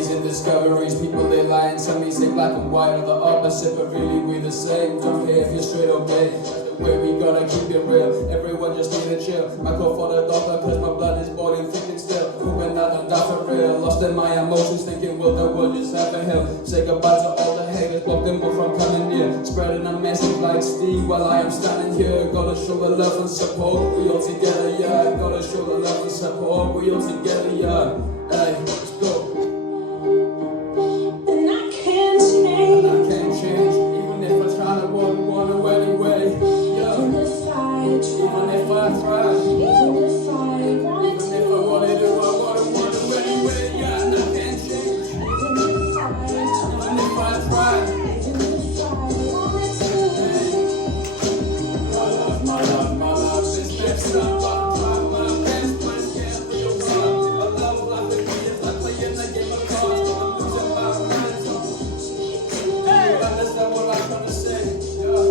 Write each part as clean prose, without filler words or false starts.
amazing discoveries. People they lie and tell me say black and white are the opposite, but really we the same. Don't care if you're straight or gay. Where we gotta keep it real. Everyone just need to chill. I call for the doctor cause my blood is boiling thick and still. Hoping I don't die for real. Lost in my emotions, thinking will the world just have a hill. Say goodbye to all the haters, block them all from coming near. Spreading a message like Steve while I am standing here. Gotta show the love and support. We all together, yeah. Gotta show the love and support. We all together, yeah. Hey, let's go. And I can't change. And I can't change, even if I try to want to anyway. Even if I try. Even if I try. Even if I wanted to. If I wanted to, I want to anyway. Yeah, and I can't change. Even if I try. Even if I try. Even if I wanted to. My love is mixed up. I try my best, but I can't feel love. A love like the key is like playing a game of cards. I'm losing my mind. You understand what I'm trying to say? Yeah.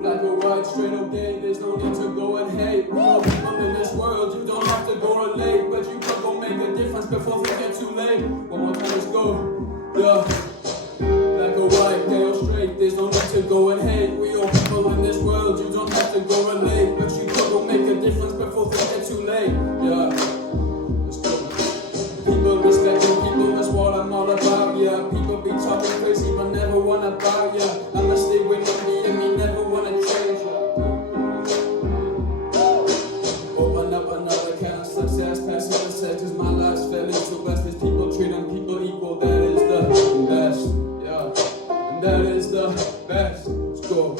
Black or white, straight or gay, there's no need to go and hate. We're all people in this world, you don't have to go relate, but you can go make a difference before things get too late. One more time, let's go. Yeah. Black or white, gay or straight, there's no need to go and hate. We all people in this world, you don't have to go relate, but you can go make a difference before things get too late. Yeah. Let's go. People respect you, people, that's what I'm all about, yeah. People be talking crazy, but never wanna bow, yeah. Unless they win with me and me never wanna change, yeah. Open up another kind of success, pass on the sex, cause my life's fell into west. There's people treating people equal, that is the best, yeah. And that is the best. Let's go.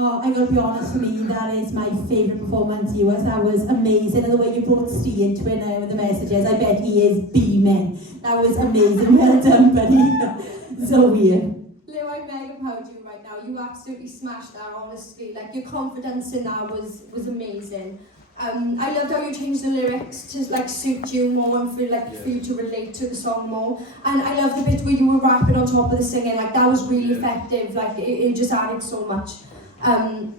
Oh, I gotta be honest, for me, that is my favourite performance of yours. That was amazing. And the way you brought Steve into it now with the messages, I bet he is beaming. That was amazing. Well done, buddy. So weird. Lou, I'm mega proud of you right now. You absolutely smashed that, honestly. Like, your confidence in that was amazing. I loved how you changed the lyrics to like suit you more and feel like for you to relate to the song more. And I love the bit where you were rapping on top of the singing. Like, that was really effective. Like, it just added so much.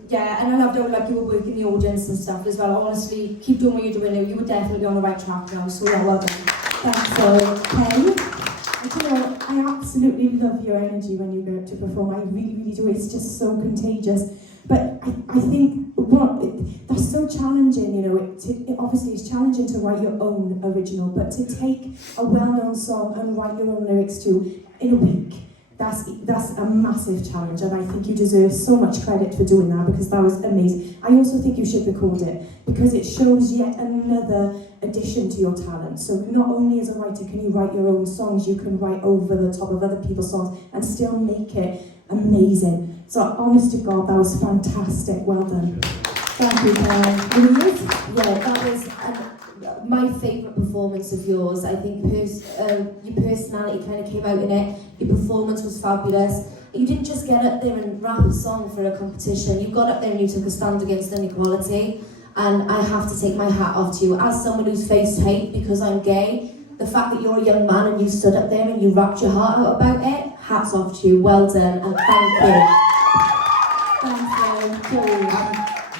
Yeah, and I loved how like you were working the audience and stuff as well. Honestly, keep doing what you're doing now. You were definitely on the right track now, so yeah, well done. Thanks, Penny. And you know, I absolutely love your energy when you go up to perform. I really, really do. It's just so contagious. But I think that's so challenging, you know. It obviously is challenging to write your own original, but to take a well-known song and write your own lyrics to in a week, that's a massive challenge, and I think you deserve so much credit for doing that, because that was amazing. I also think you should record it, because it shows yet another addition to your talent. So not only as a writer can you write your own songs, you can write over the top of other people's songs and still make it amazing. So honest to God, that was fantastic. Well done. Thank you, Karen. Yeah, that was my favourite performance of yours. I think your personality kind of came out in it. Your performance was fabulous. You didn't just get up there and rap a song for a competition. You got up there and you took a stand against inequality. And I have to take my hat off to you. As someone who's faced hate because I'm gay, the fact that you're a young man and you stood up there and you rapped your heart out about it, hats off to you. Well done, and thank you. Thank you.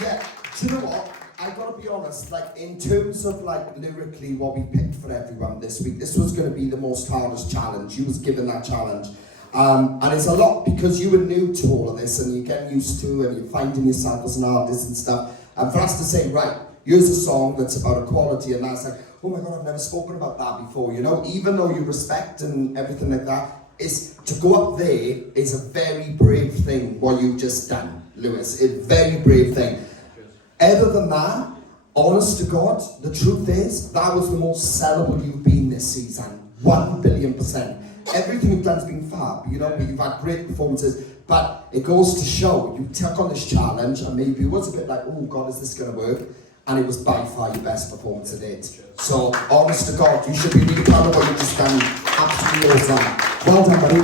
Yeah, do you know what? I gotta be honest, like in terms of like lyrically what we picked for everyone this week, this was gonna be the most hardest challenge. You was given that challenge. And it's a lot because you were new to all of this and you're getting used to and you're finding yourself as an artist and stuff. And for us to say, right, here's a song that's about equality, and that's like, oh my God, I've never spoken about that before, you know? Even though you respect and everything like that, is to go up there is a very brave thing, what you've just done, Lewis. A very brave thing. Other than that, honest to God, the truth is, that was the most sellable you've been this season. 1,000,000,000%. Everything you've done has been fab, you know, you've had great performances, but it goes to show, you took on this challenge, and maybe it was a bit like, oh God, is this going to work? And it was by far your best performance to date. So, honest to God, you should be really proud of what you've just done. Absolutely awesome. Well done, buddy.